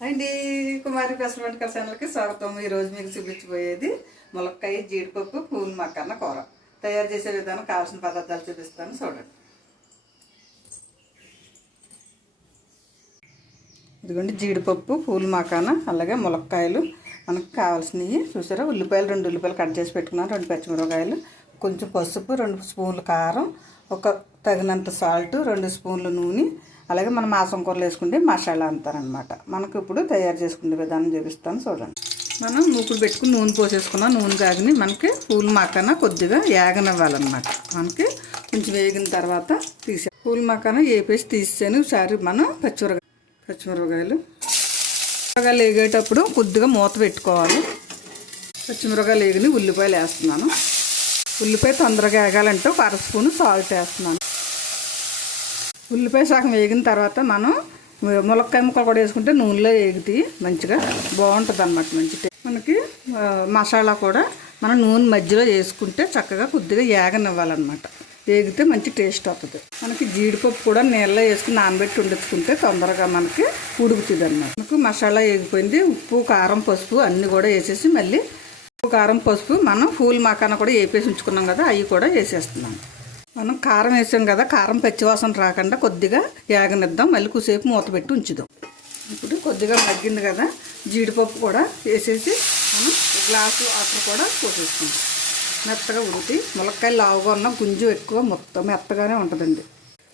అండి కుమారి పెసరవంటి ఛానల్కి స్వాగతం. ఈరోజు మీకు చూపించబోయేది ములక్కాయ జీడిపప్పు పూలు మక్కన్న కూర. తయారు చేసే విధానం కావాల్సిన పదార్థాలు చూపిస్తాను చూడండి. ఇదిగోండి జీడిపప్పు పూలు మకాన అలాగే ములక్కాయలు. మనకు కావాల్సినవి చూసారా? ఉల్లిపాయలు రెండు ఉల్లిపాయలు కట్ చేసి పెట్టుకున్నాను. రెండు పచ్చిమిరపకాయలు కొంచెం పసుపు రెండు స్పూన్లు కారం ఒక తగినంత సాల్ట్ రెండు స్పూన్లు నూనె అలాగే మనం మాసం కూరలు వేసుకుంటే మసాలా అంటారనమాట. మనకు ఇప్పుడు తయారు చేసుకునే విధానం చూపిస్తాను చూడండి. మనం మూకుడు పెట్టుకుని నూనె పోసేసుకున్నాం నూనె కాగిని మనకి పూలు మకాన కొద్దిగా ఏగనివ్వాలన్నమాట మనకి కొంచెం వేగిన తర్వాత తీసే పూల మకాన వేపేసి తీసేసాను ఒకసారి మనం పచ్చిమిరపకాయ పచ్చిమిరపకాయలు. మిరపకాయలు వేగేటప్పుడు కొద్దిగా మూత పెట్టుకోవాలి. పచ్చిమిరపకాయలు వేగిని ఉల్లిపాయలు వేస్తున్నాను. ఉల్లిపాయ తొందరగా వేగాలంటే ఒక అర స్పూన్ సాల్ట్ వేస్తున్నాను. ఉల్లిపాయ సగం వేగిన తర్వాత మనం ములక్కాయ ముక్కలు కూడా వేసుకుంటే నూనెలో వేగితే మంచిగా బాగుంటుంది అనమాట మంచి మనకి మసాలా కూడా మనం నూనె మధ్యలో వేసుకుంటే చక్కగా కొద్దిగా ఏగనివ్వాలన్నమాట. వేగితే మంచి టేస్ట్ వస్తుంది మనకి జీడిపప్పు కూడా నీళ్ళలో వేసుకుని నానబెట్టి ఉండొచ్చుకుంటే తొందరగా మనకి ఉడుకుతుంది అనమాట మనకు మసాలా వేగిపోయింది. ఉప్పు కారం పసుపు అన్నీ కూడా వేసేసి మళ్ళీ ఉప్పు కారం పసుపు మనం పూల్ మకాన కూడా వేపేసి ఉంచుకున్నాం కదా అవి కూడా వేసేస్తున్నాం. మనం కారం వేసాం కదా కారం పచ్చివాసన రాకుండా కొద్దిగా యాగనిద్దాం. మళ్ళీ కొద్దిసేపు మూత పెట్టి ఉంచుదాం. ఇప్పుడు కొద్దిగా మగ్గింది కదా జీడిపప్పు కూడా వేసేసి మనం గ్లాసు వాటర్ కూడా పోసేసుకుందాం మెత్తగా ఉడికి ములక్కాయలు లావుగా ఉన్న గుంజు ఎక్కువ మొత్తం మెత్తగానే ఉంటుందండి.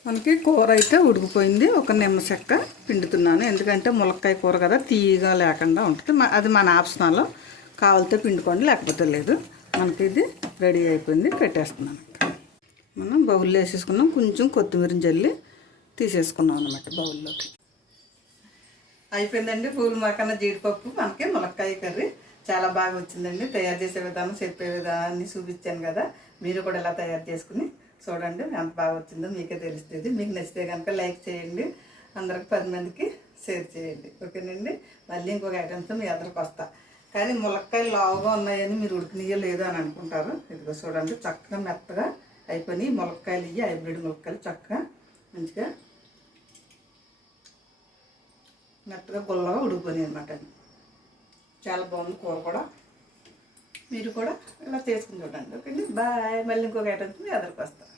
మనకి కూర అయితే ఉడికిపోయింది. ఒక నిమ్మ చెక్క పిండుతున్నాను. ఎందుకంటే ములక్కాయ కూర కదా తీయగా లేకుండా ఉంటుంది. అది మన ఆప్షనల్ కావాలితే పిండుకోండి లేకపోతే లేదు. మనకి ఇది రెడీ అయిపోయింది పెట్టేస్తున్నాను. మనం బౌల్లో వేసేసుకున్నాం. కొంచెం కొత్తిమీర జల్లి తీసేసుకున్నాం అనమాట బౌల్లోకి. అయిపోయిందండి పూలు మాకన్న జీడిపప్పు. మనకి ములక్కాయ కర్రీ. చాలా బాగా వచ్చిందండి. తయారు చేసే విధానం చెప్పే విధానాన్ని చూపించాను కదా. మీరు కూడా ఇలా తయారు చేసుకుని చూడండి ఎంత బాగా వచ్చిందో మీకే తెలుస్తుంది. మీకు నచ్చితే కనుక లైక్ చేయండి. అందరికి పది మందికి షేర్ చేయండి. ఓకేనండి? మళ్ళీ ఇంకొక ఐటమ్స్తో మీ అందరికి వస్తా. కానీ ములక్కాయలు లావుగా ఉన్నాయని మీరు ఉడికినయో లేదో అని అనుకుంటారు. ఇదిగో చూడండి చక్కగా మెత్తగా అయిపోయినాయి. ములక్కాయలు ఇవి హైబ్రిడ్ ములక్కాయలు చక్కగా మంచిగా మెత్తగా గుల్లగా ఉడికిపోయినాయి అనమాట చాలా బాగుంది కూర కూడా. మీరు కూడా ఇలా చేసుకుని చూడండి. Okay bye. మళ్ళీ ఇంకొక ఐటమ్స్ మీ ఎదురుకు వస్తాను